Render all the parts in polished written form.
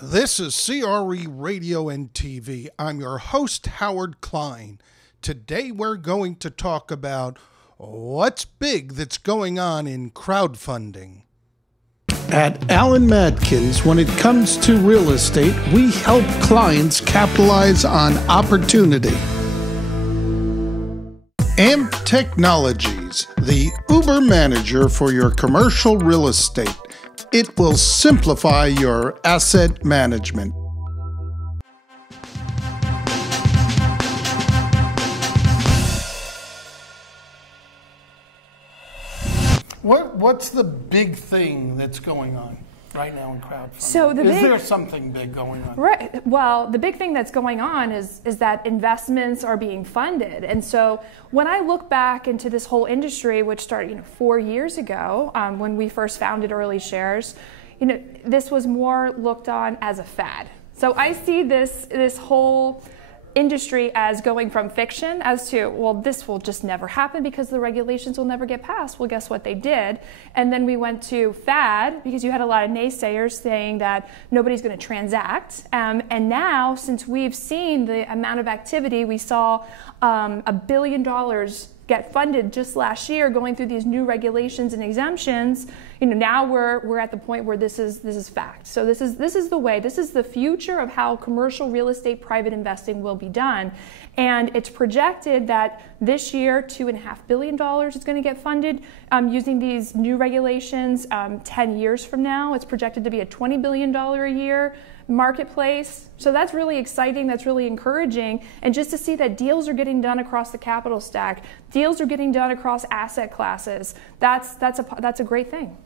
This is CRE Radio and TV. I'm your host, Howard Klein. Today we're going to talk about what's big that's going on in crowdfunding. At Allen Madkins, when it comes to real estate, we help clients capitalize on opportunity. AMP Technologies, the Uber manager for your commercial real estate. It will simplify your asset management. What's the big thing that's going on right now in crowdfunding? So is there something big going on? Right. Well, the big thing that's going on is that investments are being funded. And so when I look back into this whole industry, which started 4 years ago when we first founded EarlyShares, this was more looked on as a fad. So I see this whole industry as going from fiction as to, well, this will just never happen because the regulations will never get passed. Well, guess what they did? And then we went to fad because you had a lot of naysayers saying that nobody's going to transact. And now, since we've seen the amount of activity, we saw $1 billion get funded just last year going through these new regulations and exemptions. Now we're at the point where this is fact. So this is the way, this is the future of how commercial real estate private investing will be done. And it's projected that this year $2.5 billion is going to get funded using these new regulations. 10 years from now, it's projected to be a $20 billion a year marketplace. So that's really exciting, that's really encouraging. And just to see that deals are getting done across the capital stack, deals are getting done across asset classes, that's a great thing.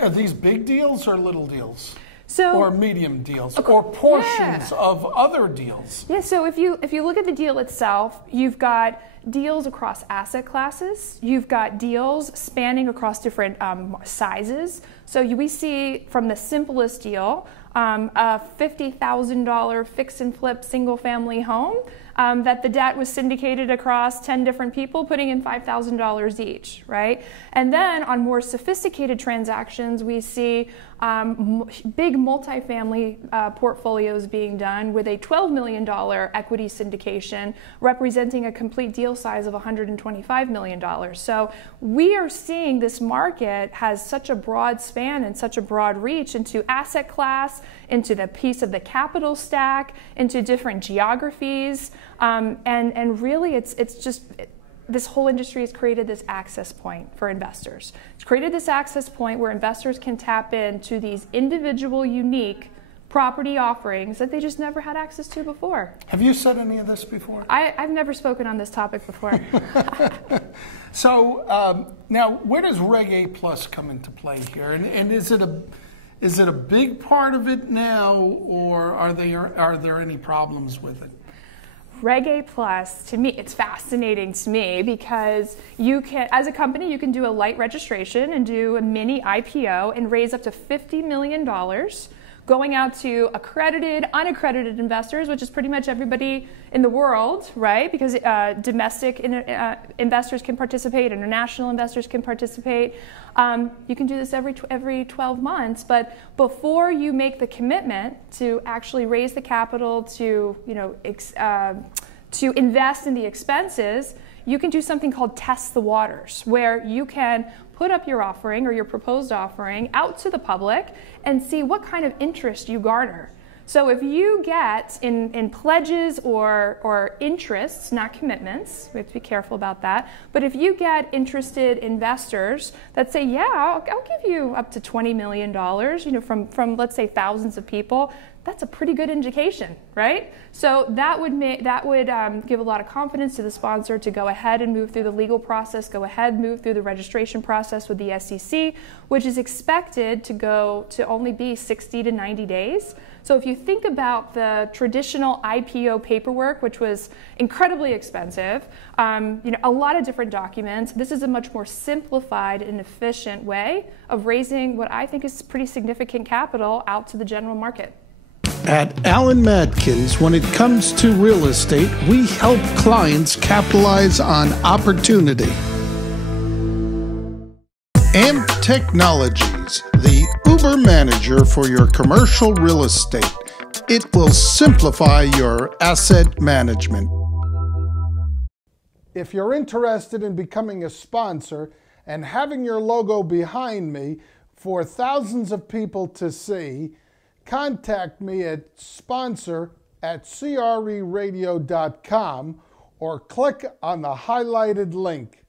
Are these big deals or little deals? Or medium deals, or portions of other deals? Yeah, so if you look at the deal itself, you've got deals across asset classes, you've got deals spanning across different sizes. So we see from the simplest deal, a $50,000 fix and flip single family home that the debt was syndicated across 10 different people putting in $5,000 each, right? And then on more sophisticated transactions, we see big multifamily portfolios being done with a $12 million equity syndication representing a complete deal size of $125 million. So we are seeing this market has such a broad span and such a broad reach into asset class, into the piece of the capital stack, into different geographies, and really it's just this whole industry has created this access point for investors. It's created this access point where investors can tap into these individual, unique property offerings that they just never had access to before. Have you said any of this before? I've never spoken on this topic before. So now, where does Reg A Plus come into play here? And is it a big part of it now, or are there any problems with it? Reg A Plus, to me, it's fascinating to me because you can, as a company, you can do a light registration and do a mini IPO and raise up to $50 million going out to accredited, unaccredited investors, which is pretty much everybody in the world, right? Because domestic investors can participate, international investors can participate. You can do this every 12 months, but before you make the commitment to actually raise the capital to invest in the expenses, you can do something called test the waters, where you can put up your offering or your proposed offering out to the public and see what kind of interest you garner. So if you get in pledges or interests, not commitments, we have to be careful about that, but if you get interested investors that say, yeah, I'll give you up to $20 million, from let's say thousands of people, that's a pretty good indication, right? So that would give a lot of confidence to the sponsor to go ahead and move through the legal process, go ahead, move through the registration process with the SEC, which is expected to only be 60 to 90 days. So if you think about the traditional IPO paperwork, which was incredibly expensive, a lot of different documents, this is a much more simplified and efficient way of raising what I think is pretty significant capital out to the general market. At Allen Madkins, when it comes to real estate, we help clients capitalize on opportunity. AMP Technologies, the Uber manager for your commercial real estate. It will simplify your asset management. If you're interested in becoming a sponsor and having your logo behind me for thousands of people to see, contact me at sponsor@creradio.com or click on the highlighted link.